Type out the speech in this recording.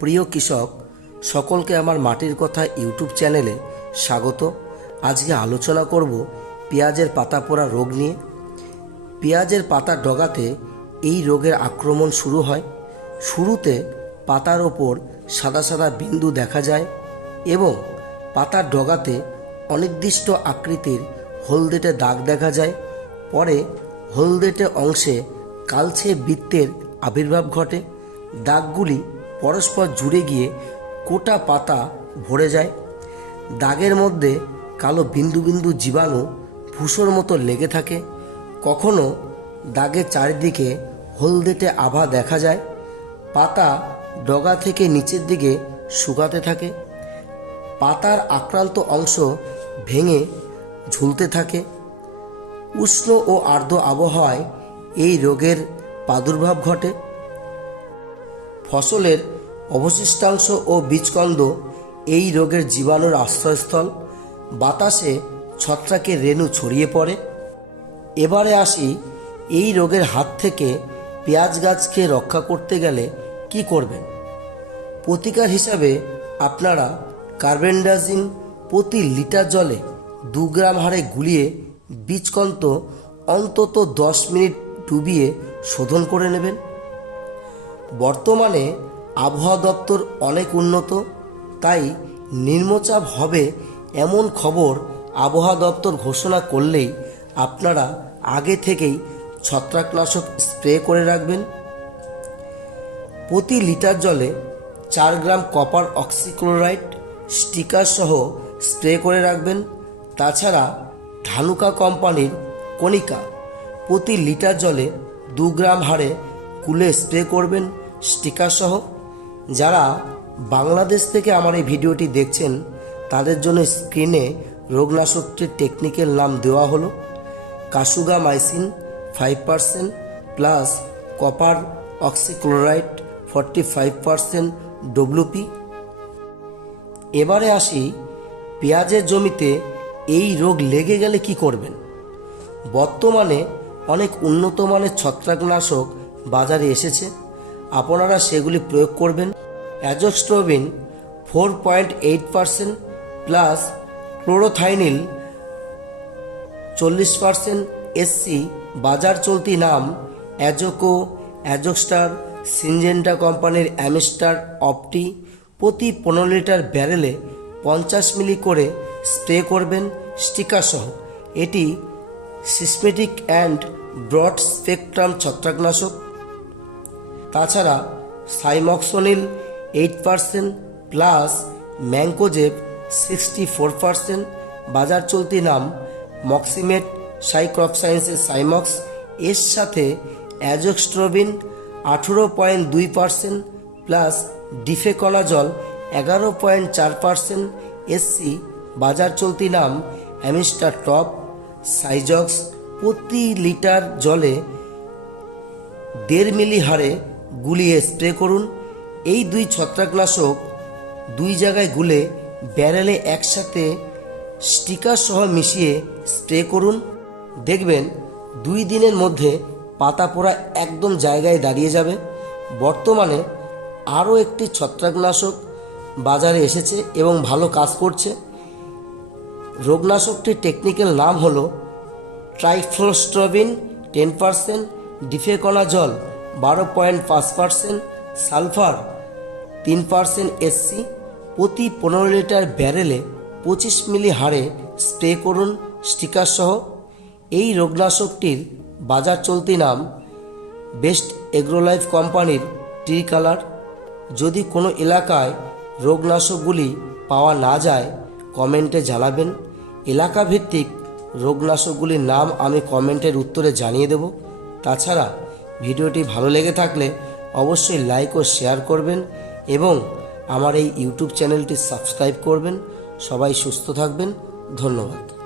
প্রিয় কৃষক, সকলকে আমার মাটির কথা ইউটিউব চ্যানেলে স্বাগত। আজকে আলোচনা করব পেঁয়াজের পাতা পোড়া রোগ নিয়ে। পেঁয়াজের পাতা ডগাতে এই রোগের আক্রমণ শুরু হয়। শুরুতে পাতার ওপর সাদা সাদা বিন্দু দেখা যায় এবং পাতার ডগাতে অনির্দিষ্ট আকৃতির হলদেটে দাগ দেখা যায়। পরে হলদেটে অংশে কালচে বৃত্তের আবির্ভাব ঘটে। দাগগুলি পরস্পর জুড়ে গিয়ে কোটা পাতা ভরে যায়। দাগের মধ্যে কালো বিন্দু বিন্দু জীবাণু ভুষোর মতো লেগে থাকে। কখনো দাগের চারিদিকে হলদেটে আভা দেখা যায়। পাতা ডগা থেকে নিচের দিকে শুকাতে থাকে। পাতার আক্রান্ত অংশ ভেঙে ঝুলতে থাকে। উষ্ণ ও আর্দ্র আবহাওয়ায় এই রোগের প্রাদুর্ভাব ঘটে। ফসলের অবশিষ্টাংশ ও বীজকন্দ এই রোগের জীবাণুর আশ্রয়স্থল। বাতাসে ছত্রাকের রেণু ছড়িয়ে পড়ে। এবারে আসি এই রোগের হাত থেকে পেঁয়াজ গাছকে রক্ষা করতে গেলে কি করবেন? প্রতিকার হিসাবে আপনারা কার্বেন্ডাজিম প্রতি লিটার জলে দু গ্রাম হারে গুলিয়ে বীজকন্ত অন্তত দশ মিনিট ডুবিয়ে শোধন করে নেবেন। বর্তমানে আবহাওয়া দপ্তর অনেক উন্নত, তাই নিম্নচাপ হবে এমন খবর আবহাওয়া দপ্তর ঘোষণা করলেই আপনারা আগে থেকেই ছত্রাকনাশক স্প্রে করে রাখবেন। প্রতি লিটার জলে চার গ্রাম কপার অক্সিক্লোরাইড স্টিকার সহ স্প্রে করে রাখবেন। তাছাড়া ধানুকা কোম্পানির কণিকা প্রতি লিটার জলে দু গ্রাম হারে কুলে স্প্রে করবেন। স্টিকার সহ যারা বাংলাদেশ থেকে আমার এই ভিডিওটি দেখছেন, তাদের জন্য স্ক্রিনে রোগনাশকটির টেকনিক্যাল নাম দেওয়া হলো। Kasugamycin five percent plus copper oxychloride forty five percent WP এবারে আসি, পেঁয়াজের জমিতে এই রোগ লেগে গেলে কি করবেন? বর্তমানে অনেক উন্নত মানের ছত্রাকনাশক বাজারে এসেছে। আপনারা সেগুলি প্রয়োগ করবেন। Azoxystrobin four point eight percent plus chlorothalonil চল্লিশ পার্সেন্ট এসসি বাজার চলতি নাম অ্যাজোকো, অ্যাজোস্টার, সিনজেন্টা কোম্পানির অ্যামিস্টার অপটি প্রতি পনেরো লিটার ব্যারেলে পঞ্চাশ মিলি করে স্প্রে করবেন স্টিকার সহ এটি সিসমেটিক অ্যান্ড ব্রড স্পেকট্রাম ছত্রাকনাশক। তাছাড়া cymoxanil eight percent plus mancozeb sixty four percent. বাজার চলতি নাম মক্সিমেট সাইক্রপ সায়েন্সের সাইমক্স। এর সাথে অ্যাজোস্ট্রোবিন আঠেরো পয়েন্ট দুই পারসেন্ট প্লাস ডিফেকনাজল এগারো পয়েন্ট চার পারসেন্ট। এসসি বাজার চলতি নাম অ্যামিস্টার টপ। সাইজক্স প্রতি লিটার জলে দেড় মিলি হারে গুলিয়ে স্প্রে করুন। এই দুই ছত্রাকনাশক দুই জায়গায় গুলে ব্যারেলে একসাথে স্টিকার সহ মিশিয়ে স্প্রে করুন। দেখবেন দুই দিনের মধ্যে পাতা পোড়া একদম জায়গায় দাঁড়িয়ে যাবে। বর্তমানে আরও একটি ছত্রাকনাশক বাজারে এসেছে এবং ভালো কাজ করছে। রোগনাশকটির টেকনিক্যাল নাম হলো ট্রাইফ্লোস্ট্রবিন টেন পারসেন্ট ডিফেকনাজল বারো পয়েন্ট পাঁচ পার্সেন্ট, সালফার তিন পার্সেন্ট এসসি প্রতি পনেরো লিটার ব্যারেলে পঁচিশ মিলি হারে স্প্রে করুন স্টিকার সহ। এই রোগনাশকটির বাজার চলতি নাম বেস্ট এগ্রোলাইফ কোম্পানির ট্রি কালার। যদি কোনো এলাকায় রোগনাশকগুলি পাওয়া না যায়, কমেন্টে জানাবেন। এলাকাভিত্তিক রোগনাশকগুলির নাম আমি কমেন্টের উত্তরে জানিয়ে দেব। তাছাড়া ভিডিওটি ভালো লেগে থাকলে অবশ্যই লাইক ও শেয়ার করবেন এবং আমার এই ইউটিউব চ্যানেলটি সাবস্ক্রাইব করবেন। সবাই সুস্থ থাকবেন। ধন্যবাদ।